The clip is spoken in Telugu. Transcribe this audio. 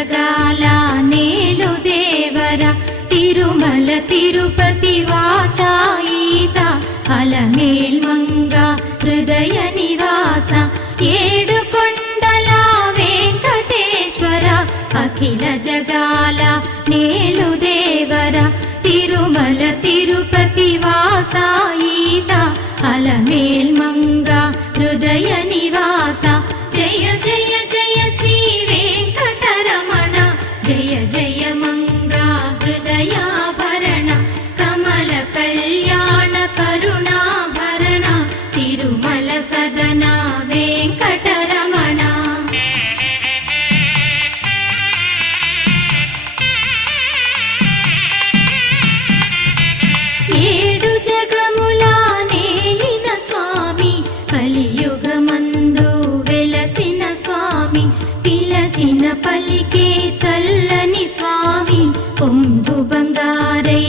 జగాల నేలు దేవర తిరుమల తిరుపతి వాస ఈసా అలమేల్ మంగ హృదయ నివాస ఏడు కొండల వెంకటేశ్వర అఖిల జగాల నేలు దేవర తిరుమల తిరుపతి వాస ఈసా అలమేల్ మంగ హృదయ నివాస జయ జయ జయ శ్రీ వెంకటరమణ జయ జయ మంగ హృదయాభరణ కమల కళ్యాణ కరుణాభరణ తిరుమల సదన వెంకటరమణ. ఏడు జగముల నేలిన స్వామి కలియుగమందు వెలసిన స్వామి పిలచిన పలికే చల్లని స్వామి పొంగు బంగారై